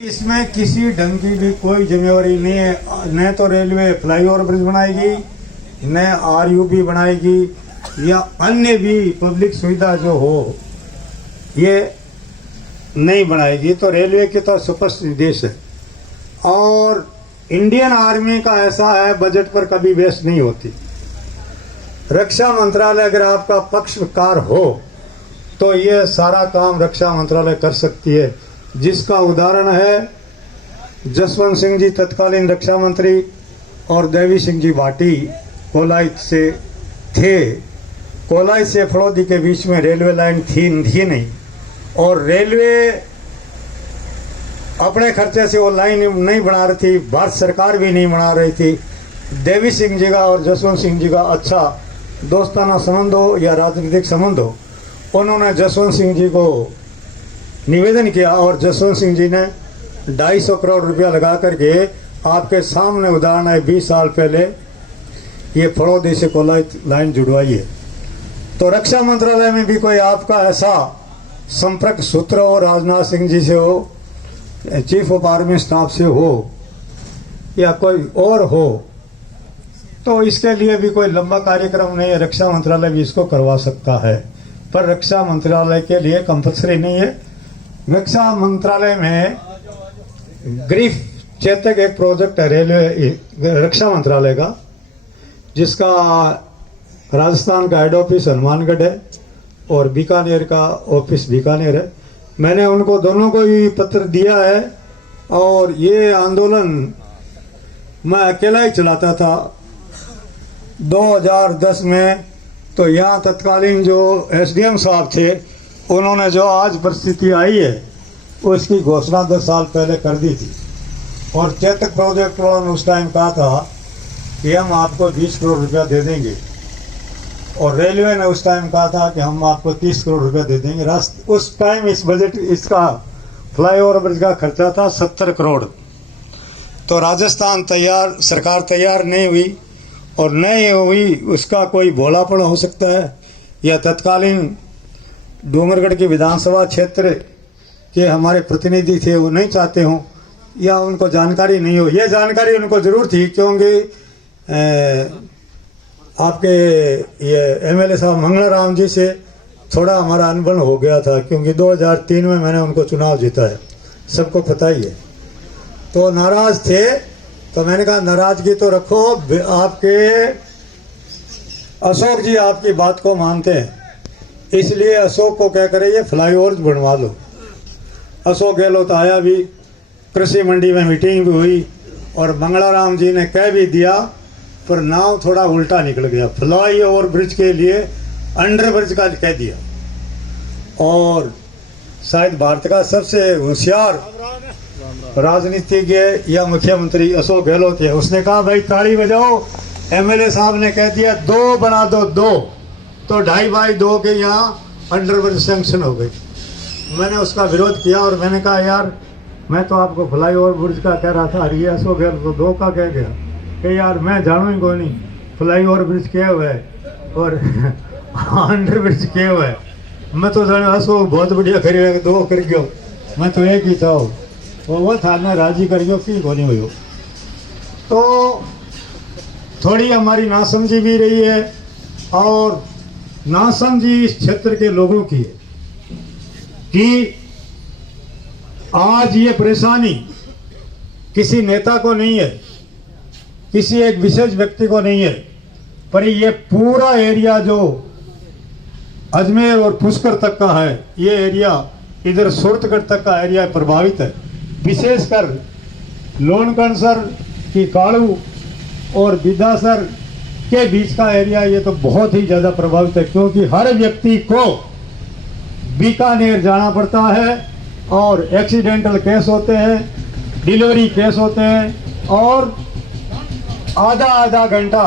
इसमें किसी ढंग की भी कोई जिम्मेवारी नहीं है। न तो रेलवे फ्लाईओवर ब्रिज बनाएगी, न आरयूबी बनाएगी या अन्य भी पब्लिक सुविधा जो हो ये नहीं बनाएगी। तो रेलवे की तो स्पष्ट निर्देश है। और इंडियन आर्मी का ऐसा है, बजट पर कभी वेस्ट नहीं होती। रक्षा मंत्रालय अगर आपका पक्षकार हो तो ये सारा काम रक्षा मंत्रालय कर सकती है, जिसका उदाहरण है जसवंत सिंह जी तत्कालीन रक्षा मंत्री और देवी सिंह जी भाटी कोलाई से थे। कोलाई से फड़ौदी के बीच में रेलवे लाइन थी नहीं, और रेलवे अपने खर्चे से वो लाइन नहीं बना रही थी, भारत सरकार भी नहीं बना रही थी। देवी सिंह जी का और जसवंत सिंह जी का अच्छा दोस्ताना संबंध हो या राजनीतिक संबंध हो, उन्होंने जसवंत सिंह जी को निवेदन किया और जसवंत सिंह जी ने 250 करोड़ रुपया लगा करके, आपके सामने उदाहरण है, 20 साल पहले ये फड़ौदी से कोलाई लाइन जुड़वाई है। तो रक्षा मंत्रालय में भी कोई आपका ऐसा संपर्क सूत्र हो, राजनाथ सिंह जी से हो, चीफ ऑफ आर्मी स्टाफ से हो या कोई और हो, तो इसके लिए भी कोई लंबा कार्यक्रम नहीं है। रक्षा मंत्रालय भी इसको करवा सकता है, पर रक्षा मंत्रालय के लिए कंपल्सरी नहीं है। रक्षा मंत्रालय में ग्रीफ चेतक एक प्रोजेक्ट है रेलवे रक्षा मंत्रालय का, जिसका राजस्थान का हेड ऑफिस हनुमानगढ़ है और बीकानेर का ऑफिस बीकानेर है। मैंने उनको दोनों को ही पत्र दिया है, और ये आंदोलन मैं अकेला ही चलाता था 2010 में। तो यहाँ तत्कालीन जो एसडीएम साहब थे, उन्होंने जो आज परिस्थिति आई है उसकी घोषणा 10 साल पहले कर दी थी। और चेतक प्रोजेक्ट वालों ने उस टाइम कहा था कि हम आपको 20 करोड़ रुपया दे देंगे, और रेलवे ने उस टाइम कहा था कि हम आपको 30 करोड़ रुपया दे देंगे। उस टाइम इस बजट इसका फ्लाईओवर ब्रिज का खर्चा था 70 करोड़। तो राजस्थान सरकार तैयार नहीं हुई, और नहीं हुई उसका कोई भोलापन हो सकता है, या तत्कालीन डूंगरगढ़ के विधानसभा क्षेत्र के हमारे प्रतिनिधि थे वो नहीं चाहते हों, या उनको जानकारी नहीं हो। ये जानकारी उनको जरूर थी, क्योंकि आपके ये एमएलए साहब मंगलाराम जी से थोड़ा हमारा अनबन हो गया था, क्योंकि 2003 में मैंने उनको चुनाव जीता है, सबको पता ही है। तो नाराज थे, तो मैंने कहा नाराजगी तो रखो, आपके अशोक जी आपकी बात को मानते हैं, इसलिए अशोक को क्या करे, ये फ्लाईओवर बनवा लो। अशोक गहलोत आया भी, कृषि मंडी में मीटिंग भी हुई, और मंगलाराम जी ने कह भी दिया, पर नाव थोड़ा उल्टा निकल गया। फ्लाईओवर ब्रिज के लिए अंडर ब्रिज का कह दिया। और शायद भारत का सबसे होशियार राजनीतिज्ञ या मुख्यमंत्री अशोक गहलोत है, उसने कहा भाई ताली बजाओ, एमएलए साहब ने कह दिया 2 बना दो 2, तो 2.5x2 के यहाँ अंडर ब्रिज सैंक्शन हो गई। मैंने उसका विरोध किया और मैंने कहा यार, मैं तो आपको फ्लाईओवर ब्रिज का कह रहा था, ये अशोक गहलोत तो 2 का कह गया कि यार मैं जानू ही कोई नहीं, फ्लाईओवर ब्रिज किया हुआ है और अंडर ब्रिज किया हुआ है। मैं तो जाने अशोक बहुत बढ़िया करिए 2 कर गयो, मैं तो एक ही चाहूँ, वो थाने राजी करियो कि कोनी हुई। तो थोड़ी हमारी नासमझी भी रही है, और नासमझी इस क्षेत्र के लोगों की है कि आज ये परेशानी किसी नेता को नहीं है, किसी एक विशेष व्यक्ति को नहीं है, पर ये पूरा एरिया जो अजमेर और पुष्कर तक का है, ये एरिया इधर सूरतगढ़ तक का एरिया प्रभावित है। विशेषकर लोनकणसर की काड़ू और विद्यासर के बीच का एरिया ये तो बहुत ही ज़्यादा प्रभावित है, क्योंकि हर व्यक्ति को बीकानेर जाना पड़ता है, और एक्सीडेंटल केस होते हैं, डिलीवरी केस होते हैं, और आधा घंटा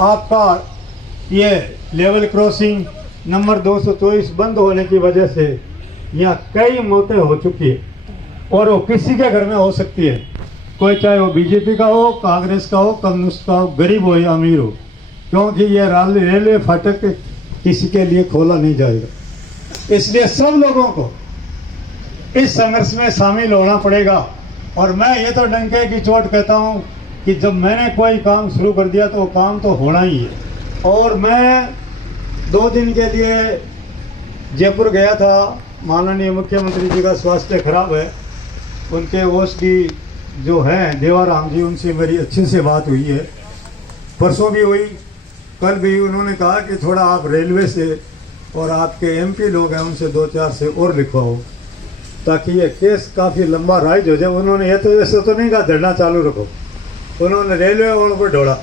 आपका ये लेवल क्रॉसिंग नंबर 224 बंद होने की वजह से यहाँ कई मौतें हो चुकी है, और वो किसी के घर में हो सकती है, कोई चाहे वो बीजेपी का हो, कांग्रेस का हो, कम्युनिस्ट का हो, गरीब हो या अमीर हो, क्योंकि ये रेलवे फाटक किसी के लिए खोला नहीं जाएगा। इसलिए सब लोगों को इस संघर्ष में शामिल होना पड़ेगा। और मैं ये तो डंके की चोट कहता हूँ कि जब मैंने कोई काम शुरू कर दिया तो वो काम तो होना ही है। और मैं 2 दिन के लिए जयपुर गया था। माननीय मुख्यमंत्री जी का स्वास्थ्य खराब है, उनके ओएसडी जो हैं देवाराम जी, उनसे मेरी अच्छे से बात हुई है, परसों भी हुई, कल भी। उन्होंने कहा कि थोड़ा आप रेलवे से और आपके एमपी लोग हैं उनसे 2-4 से और लिखवाओ ताकि ये केस काफ़ी लंबा राइज हो जाए। उन्होंने ये तो ऐसे तो नहीं कहा धरना चालू रखो, उन्होंने रेलवे वालों को ढोड़ा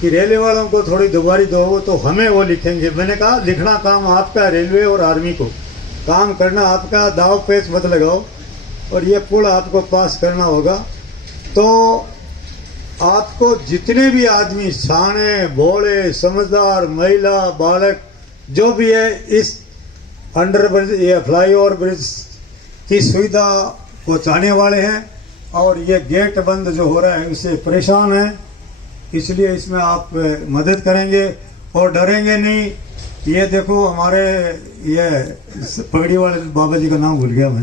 कि रेलवे वालों को थोड़ी दुबारी दो तो हमें वो लिखेंगे। मैंने कहा लिखना काम आपका है, रेलवे और आर्मी को काम करना आपका, दाव पेच मत लगाओ। और ये पुल आपको पास करना होगा तो आपको जितने भी आदमी साणे भोले समझदार महिला बालक जो भी है इस अंडर ब्रिज या फ्लाईओवर ब्रिज की सुविधा को चाहने वाले हैं। और ये गेट बंद जो हो रहा है इससे परेशान है, इसलिए इसमें आप मदद करेंगे और डरेंगे नहीं। ये देखो हमारे ये पगड़ी वाले बाबा जी का नाम भूल गया मैं,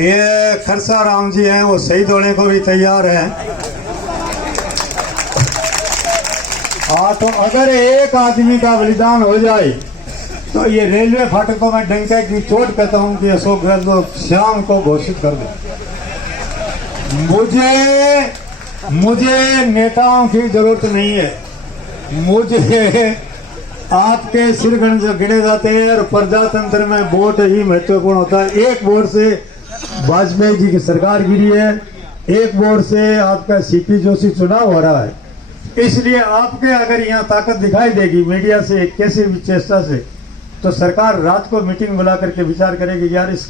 ये खरसा राम जी हैं, वो शहीद होने को भी तैयार हैं। तो अगर एक आदमी का बलिदान हो जाए तो ये रेलवे फाटक को मैं डंके की चोट कहता हूँ कि अशोक गहलोत शाम को घोषित कर दो। मुझे नेताओं की जरूरत नहीं है, मुझे आपके सिर गिने जाते हैं और प्रजातंत्र में वोट ही महत्वपूर्ण होता है। एक वोट से वाजपेयी जी की सरकार गिरी है, एक वोट से आपका सीपी जोशी चुनाव हो रहा है। इसलिए आपके अगर यहाँ ताकत दिखाई देगी मीडिया से कैसी भी चेष्टा से, तो सरकार रात को मीटिंग बुला करके विचार करेगी यार इस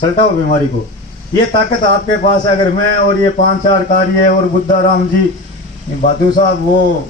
सल्टाओ बीमारी को। ये ताकत आपके पास है। अगर मैं और ये 5-4 कार्य और बुद्धा राम जी बहादुर साहब वो